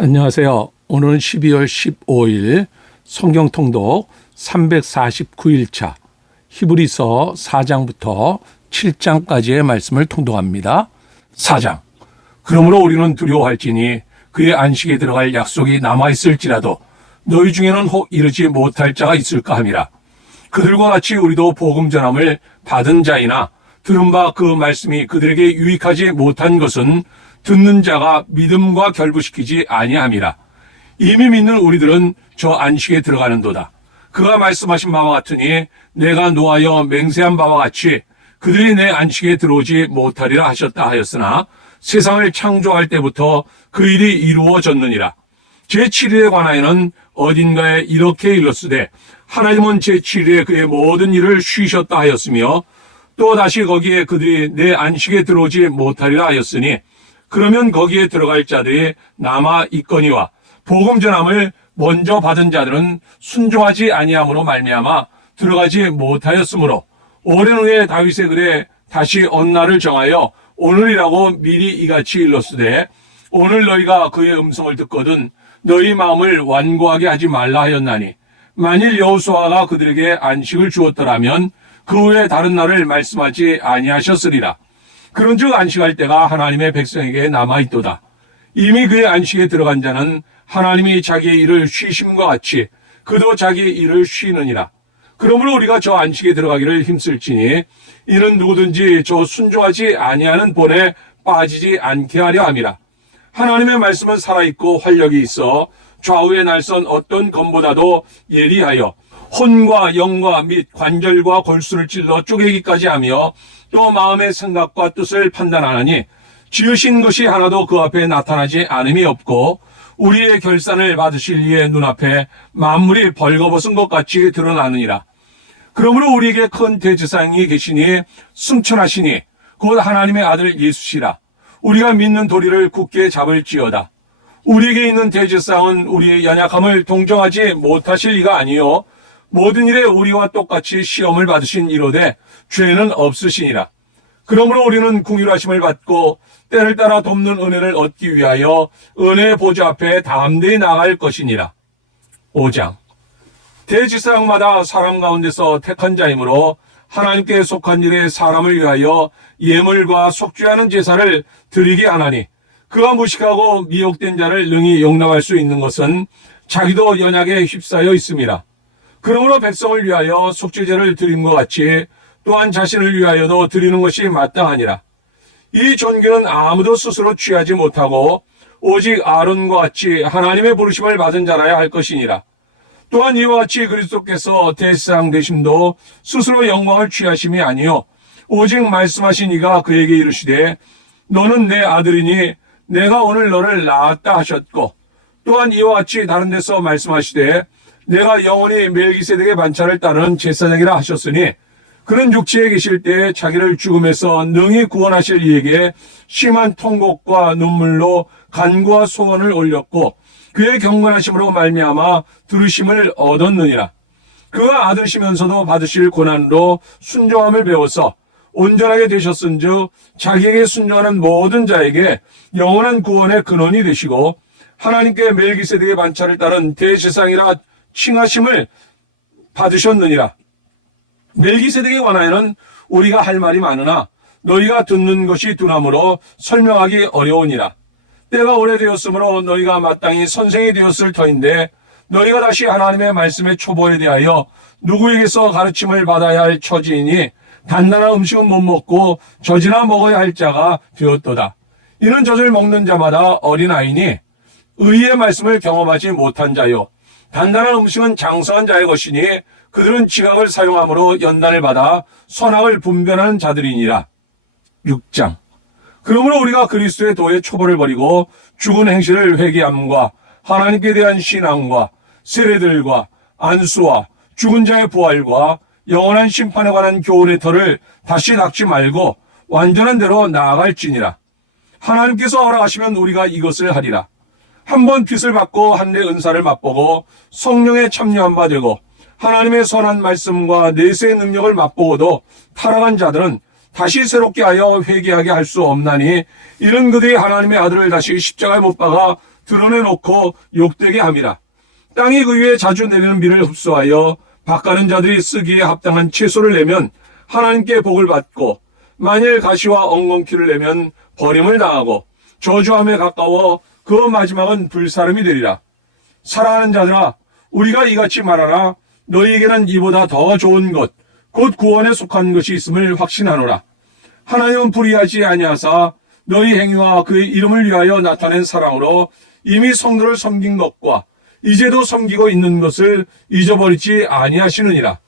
안녕하세요. 오늘은 12월 15일 성경 통독 349일차 히브리서 4장부터 7장까지의 말씀을 통독합니다. 4장. 그러므로 우리는 두려워할지니 그의 안식에 들어갈 약속이 남아있을지라도 너희 중에는 혹 이르지 못할 자가 있을까 함이라. 그들과 같이 우리도 복음 전함을 받은 자이나 들은 바 그 말씀이 그들에게 유익하지 못한 것은 듣는 자가 믿음과 결부시키지 아니함이라. 이미 믿는 우리들은 저 안식에 들어가는도다. 그가 말씀하신 바와 같으니 내가 노하여 맹세한 바와 같이 그들이 내 안식에 들어오지 못하리라 하셨다 하였으나 세상을 창조할 때부터 그 일이 이루어졌느니라. 제7일에 관하여는 어딘가에 이렇게 일렀으되 하나님은 제7일에 그의 모든 일을 쉬셨다 하였으며 또 다시 거기에 그들이 내 안식에 들어오지 못하리라 하였으니 그러면 거기에 들어갈 자들이 남아 있거니와 복음 전함을 먼저 받은 자들은 순종하지 아니함으로 말미암아 들어가지 못하였으므로 오랜 후에 다윗의 글에 다시 어느 날을 정하여 오늘이라고 미리 이같이 일렀으되 오늘 너희가 그의 음성을 듣거든 너희 마음을 완고하게 하지 말라 하였나니 만일 여호수아가 그들에게 안식을 주었더라면 그 후에 다른 날을 말씀하지 아니하셨으리라. 그런즉 안식할 때가 하나님의 백성에게 남아있도다. 이미 그의 안식에 들어간 자는 하나님이 자기의 일을 쉬심과 같이 그도 자기의 일을 쉬느니라. 그러므로 우리가 저 안식에 들어가기를 힘쓸지니 이는 누구든지 저 순종하지 아니하는 본에 빠지지 않게 하려 함이라. 하나님의 말씀은 살아있고 활력이 있어 좌우에 날선 어떤 검보다도 예리하여 혼과 영과 및 관절과 골수를 찔러 쪼개기까지 하며 또 마음의 생각과 뜻을 판단하나니 지으신 것이 하나도 그 앞에 나타나지 않음이 없고 우리의 결산을 받으실 이의 눈앞에 만물이 벌거벗은 것 같이 드러나느니라. 그러므로 우리에게 큰 대제사장이 계시니 승천하시니 곧 하나님의 아들 예수시라. 우리가 믿는 도리를 굳게 잡을지어다. 우리에게 있는 대제사장은 우리의 연약함을 동정하지 못하실 이가 아니요 모든 일에 우리와 똑같이 시험을 받으신 이로되 죄는 없으시니라. 그러므로 우리는 긍휼하심을 받고 때를 따라 돕는 은혜를 얻기 위하여 은혜의 보좌 앞에 담대히 나아갈 것이니라. 5장. 대제사장마다 사람 가운데서 택한 자이므로 하나님께 속한 일에 사람을 위하여 예물과 속죄하는 제사를 드리게 하나니 그가 무식하고 미혹된 자를 능히 용납할 수 있는 것은 자기도 연약에 휩싸여 있음이라. 그러므로 백성을 위하여 속죄제를 드림과 같이 또한 자신을 위하여도 드리는 것이 마땅하니라. 이 존귀는 아무도 스스로 취하지 못하고 오직 아론과 같이 하나님의 부르심을 받은 자라야 할 것이니라. 또한 이와 같이 그리스도께서 대제사장 되심도 스스로 영광을 취하심이 아니요 오직 말씀하신 이가 그에게 이르시되 너는 내 아들이니 내가 오늘 너를 낳았다 하셨고 또한 이와 같이 다른 데서 말씀하시되 내가 영원히 멜기세덱의 반차를 따르는 제사장이라 하셨으니 그는 육체에 계실 때 자기를 죽음에서 능히 구원하실 이에게 심한 통곡과 눈물로 간구와 소원을 올렸고 그의 경건하심으로 말미암아 들으심을 얻었느니라. 그가 아들시면서도 받으실 고난으로 순종함을 배워서 온전하게 되셨은즉 자기에게 순종하는 모든 자에게 영원한 구원의 근원이 되시고 하나님께 멜기세덱의 반차를 따른 대제사장이라 칭하심을 받으셨느니라. 멜기세덱에 관하여는 우리가 할 말이 많으나 너희가 듣는 것이 둔함으로 설명하기 어려우니라. 때가 오래되었으므로 너희가 마땅히 선생이 되었을 터인데 너희가 다시 하나님의 말씀의 초보에 대하여 누구에게서 가르침을 받아야 할 처지이니 단단한 음식은 못 먹고 젖이나 먹어야 할 자가 되었도다. 이는 젖을 먹는 자마다 어린아이니 의의 말씀을 경험하지 못한 자요 단단한 음식은 장성한 자의 것이니 그들은 지각을 사용함으로 연단을 받아 선악을 분별하는 자들이니라. 6장. 그러므로 우리가 그리스도의 도의 초보를 버리고 죽은 행실을 회개함과 하나님께 대한 신앙과 세례들과 안수와 죽은 자의 부활과 영원한 심판에 관한 교훈의 터를 다시 닦지 말고 완전한 대로 나아갈지니라. 하나님께서 허락하시면 우리가 이것을 하리라. 한번 빚을 받고 한례 은사를 맛보고 성령에 참여한 바 되고 하나님의 선한 말씀과 내세의 능력을 맛보고도 타락한 자들은 다시 새롭게 하여 회개하게 할 수 없나니 이는 그들이 하나님의 아들을 다시 십자가에 못 박아 드러내놓고 욕되게 함이라. 땅이 그 위에 자주 내리는 비를 흡수하여 밭가는 자들이 쓰기에 합당한 채소를 내면 하나님께 복을 받고, 만일 가시와 엉겅퀴를 내면 버림을 당하고 저주함에 가까워 그 마지막은 불사름이 되리라. 사랑하는 자들아, 우리가 이같이 말하나 너희에게는 이보다 더 좋은 것, 곧 구원에 속한 것이 있음을 확신하노라. 하나님은 불의하지 아니하사 너희 행위와 그의 이름을 위하여 나타낸 사랑으로 이미 성도를 섬긴 것과 이제도 섬기고 있는 것을 잊어버리지 아니하시느니라.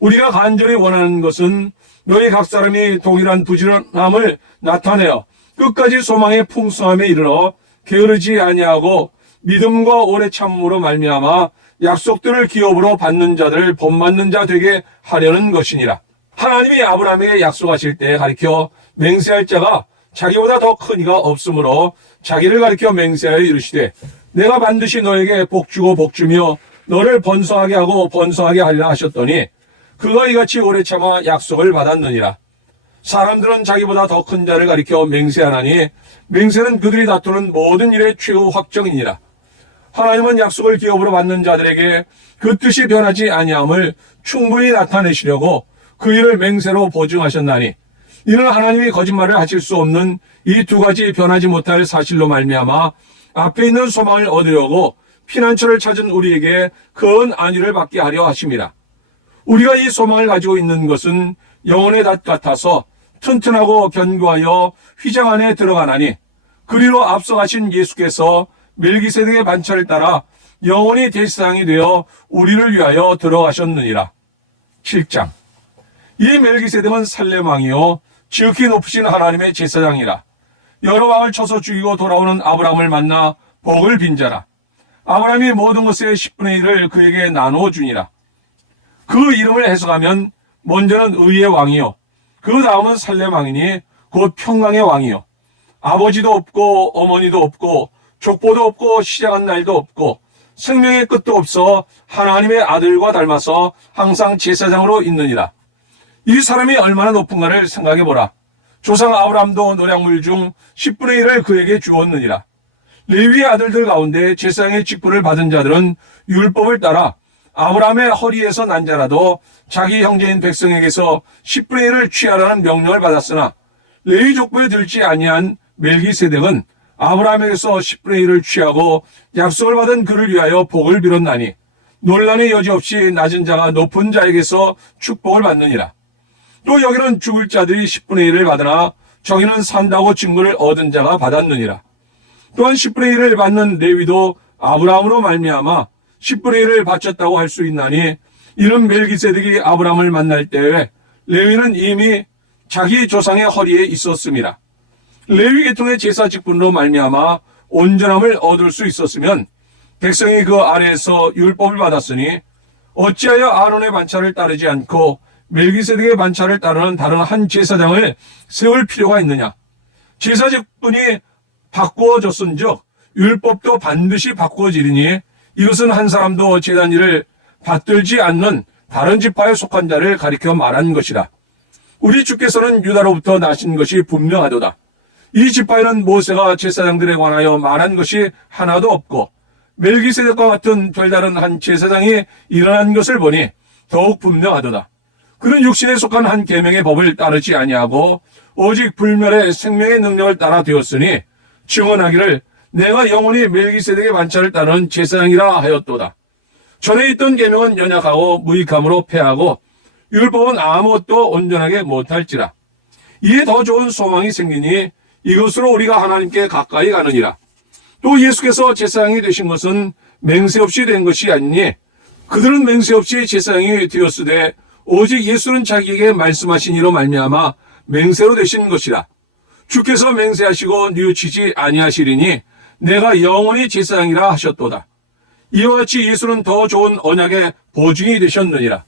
우리가 간절히 원하는 것은 너희 각 사람이 동일한 부지런함을 나타내어 끝까지 소망의 풍성함에 이르러 게으르지 아니하고 믿음과 오래 참음으로 말미암아 약속들을 기업으로 받는 자들을 본받는 자 되게 하려는 것이니라. 하나님이 아브라함에게 약속하실 때 가리켜 맹세할 자가 자기보다 더 큰 이가 없으므로 자기를 가리켜 맹세하여 이르시되 내가 반드시 너에게 복주고 복주며 너를 번성하게 하고 번성하게 하리라 하셨더니 그가 이같이 오래 참아 약속을 받았느니라. 사람들은 자기보다 더 큰 자를 가리켜 맹세하나니 맹세는 그들이 다투는 모든 일의 최후 확정이니라. 하나님은 약속을 기업으로 받는 자들에게 그 뜻이 변하지 아니함을 충분히 나타내시려고 그 일을 맹세로 보증하셨나니 이는 하나님이 거짓말을 하실 수 없는 이 두 가지 변하지 못할 사실로 말미암아 앞에 있는 소망을 얻으려고 피난처를 찾은 우리에게 큰 안위를 받게 하려 하심이라. 우리가 이 소망을 가지고 있는 것은 영혼의 닷 같아서 튼튼하고 견고하여 휘장 안에 들어가나니 그리로 앞서가신 예수께서 멜기세덱의 반차를 따라 영원히 대제사장이 되어 우리를 위하여 들어가셨느니라. 7장. 이 멜기세덱은 살렘 왕이요 지극히 높으신 하나님의 제사장이라. 여러 왕을 쳐서 죽이고 돌아오는 아브라함을 만나 복을 빈자라. 아브라함이 모든 것의 10분의 1을 그에게 나누어 주니라. 그 이름을 해석하면 먼저는 의의 왕이요 그 다음은 살렘 왕이니 곧 평강의 왕이요 아버지도 없고 어머니도 없고 족보도 없고 시작한 날도 없고 생명의 끝도 없어 하나님의 아들과 닮아서 항상 제사장으로 있느니라. 이 사람이 얼마나 높은가를 생각해보라. 조상 아브라함도 노량물 중 10분의 1을 그에게 주었느니라. 레위의 아들들 가운데 제사장의 직분을 받은 자들은 율법을 따라 아브라함의 허리에서 난 자라도 자기 형제인 백성에게서 10분의 1을 취하라는 명령을 받았으나 레위 족보에 들지 아니한 멜기세덱은 아브라함에게서 10분의 1을 취하고 약속을 받은 그를 위하여 복을 빌었나니 논란의 여지 없이 낮은 자가 높은 자에게서 축복을 받느니라. 또 여기는 죽을 자들이 10분의 1을 받으나 저기는 산다고 증거를 얻은 자가 받았느니라. 또한 10분의 1을 받는 레위도 아브라함으로 말미암아 10분의 1을 바쳤다고 할 수 있나니 이는 멜기세덱이 아브라함을 만날 때에 레위는 이미 자기 조상의 허리에 있었음이라. 레위 계통의 제사 직분으로 말미암아 온전함을 얻을 수 있었으면 백성이 그 아래에서 율법을 받았으니 어찌하여 아론의 반차를 따르지 않고 멜기세덱의 반차를 따르는 다른 한 제사장을 세울 필요가 있느냐. 제사 직분이 바꾸어졌은즉 율법도 반드시 바꾸어지리니 이것은 한 사람도 제단 일을 받들지 않는 다른 지파에 속한 자를 가리켜 말한 것이라. 우리 주께서는 유다로부터 나신 것이 분명하도다. 이 지파에는 모세가 제사장들에 관하여 말한 것이 하나도 없고 멜기세덱과 같은 별다른 한 제사장이 일어난 것을 보니 더욱 분명하도다. 그는 육신에 속한 한 계명의 법을 따르지 아니하고 오직 불멸의 생명의 능력을 따라 되었으니 증언하기를 내가 영원히 멜기세덱의 반차를 따르는 제사장이라 하였도다. 전에 있던 계명은 연약하고 무익함으로 패하고 율법은 아무것도 온전하게 못할지라. 이에 더 좋은 소망이 생기니 이것으로 우리가 하나님께 가까이 가느니라. 또 예수께서 제사장이 되신 것은 맹세 없이 된 것이 아니니 그들은 맹세 없이 제사장이 되었으되 오직 예수는 자기에게 말씀하신 이로 말미암아 맹세로 되신 것이라. 주께서 맹세하시고 뉘우치지 아니하시리니 내가 영원히 제사장이라 하셨도다. 이와 같이 예수는 더 좋은 언약의 보증이 되셨느니라.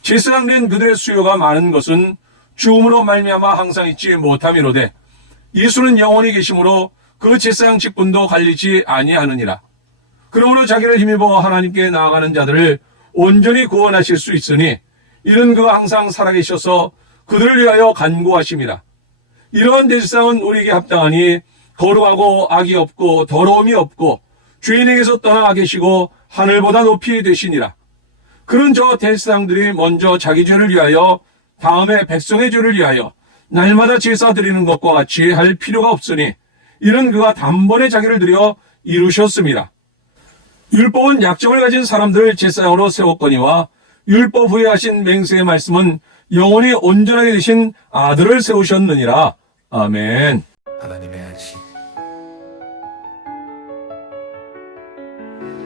제사장 된 그들의 수요가 많은 것은 죽음으로 말미암아 항상 있지 못함이로되 예수는 영원히 계심으로 그 제사장 직분도 갈리지 아니하느니라. 그러므로 자기를 힘입어 하나님께 나아가는 자들을 온전히 구원하실 수 있으니 이는 그가 항상 살아계셔서 그들을 위하여 간구하심이라. 이러한 대제사장은 우리에게 합당하니 거룩하고 악이 없고 더러움이 없고 죄인에게서 떠나 계시고 하늘보다 높이 되시니라. 그런 저 대제사장들이 먼저 자기 죄를 위하여 다음에 백성의 죄를 위하여 날마다 제사 드리는 것과 같이 할 필요가 없으니 이는 그가 단번에 자기를 들여 이루셨습니다. 율법은 약점을 가진 사람들을 제사장으로 세웠거니와 율법 후에 하신 맹세의 말씀은 영원히 온전하게 되신 아들을 세우셨느니라. 아멘. 하나님의 안식.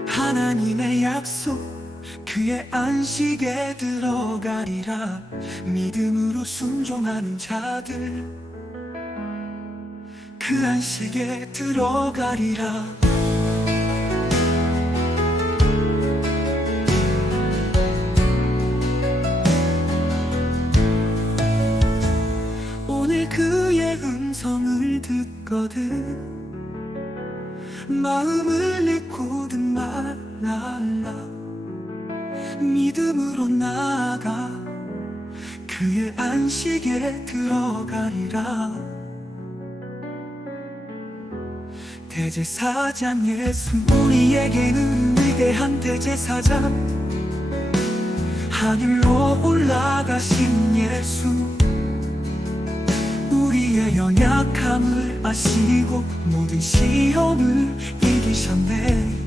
하나님의 약속, 그의 안식에 들어가리라. 믿음으로 순종하는 자들 그 안식에 들어가리라. 오늘 그의 음성을 듣거든 마음을 내고든 말라. 믿음으로 나아가 그의 안식에 들어가리라. 대제사장 예수, 우리에게는 위대한 대제사장, 하늘로 올라가신 예수, 우리의 연약함을 아시고 모든 시험을 이기셨네.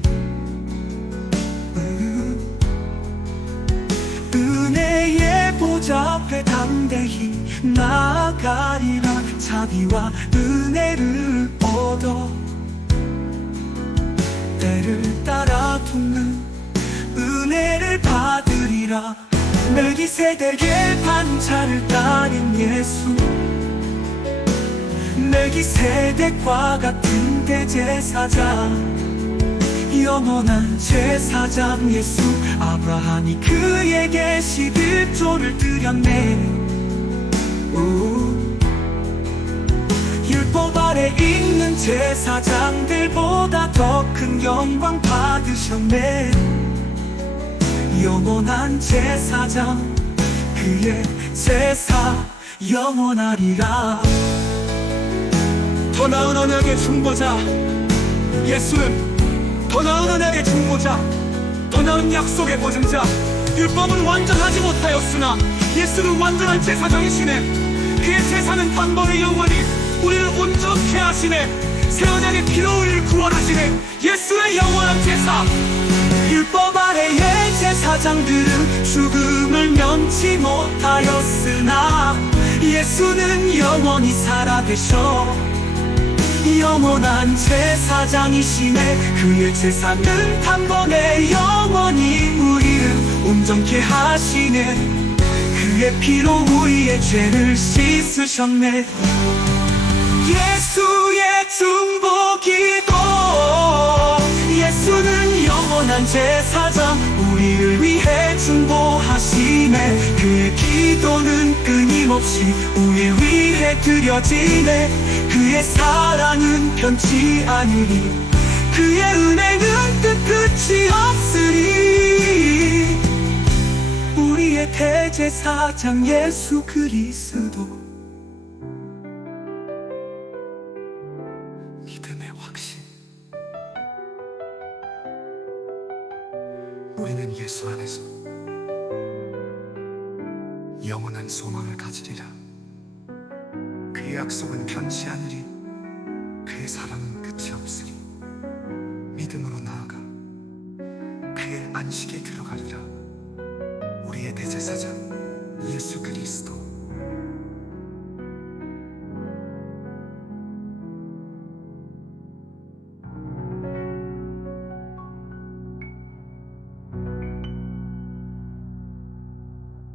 은혜의 보좌 앞에 담대히 나아가리라. 자비와 은혜를 얻어 때를 따라 돕는 은혜를 받으리라. 멜기세덱의 반차를 따른 예수, 멜기세덱과 같은 대제사장, 영원한 제사장 예수, 아브라함이 그에게 11조를 드렸네. 율법 아래 있는 제사장들보다 더 큰 영광 받으셨네. 영원한 제사장, 그의 제사 영원하리라. 더 나은 언약의 중보자 예수는 더 나은 언약의 중보자, 더 나은 약속의 보증자. 율법은 완전하지 못하였으나 예수는 완전한 제사장이시네. 그의 제사는 단번에 영원히 우리를 온전케 하시네. 새 언약의 피로 우리를 구원하시네. 예수의 영원한 제사. 율법 아래의 제사장들은 죽음을 면치 못하였으나 예수는 영원히 살아계셔. 영원한 제사장이시네. 그의 제사는 단번에 영원히 우리를 온전케 하시네. 그의 피로 우리의 죄를 씻으셨네. 예수의 중보기도, 예수는 영원한 제사장, 우리를 위해 중보하시네. 그의 기도는 끊임없이 우리 위해 드려지네. 그의 사랑은 변치 않으리, 그의 은혜는 끝이 없으리. 우리의 대제사장 예수 그리스도, 믿음의 확신. 우리는 예수 안에서 영원한 소망을 가지리라. 그의 약속은 변치 않으리, 그의 사랑은 끝이 없으리. 믿음으로 나아가 그의 안식에 들어가리라. 우리의 대제사장 예수 그리스도.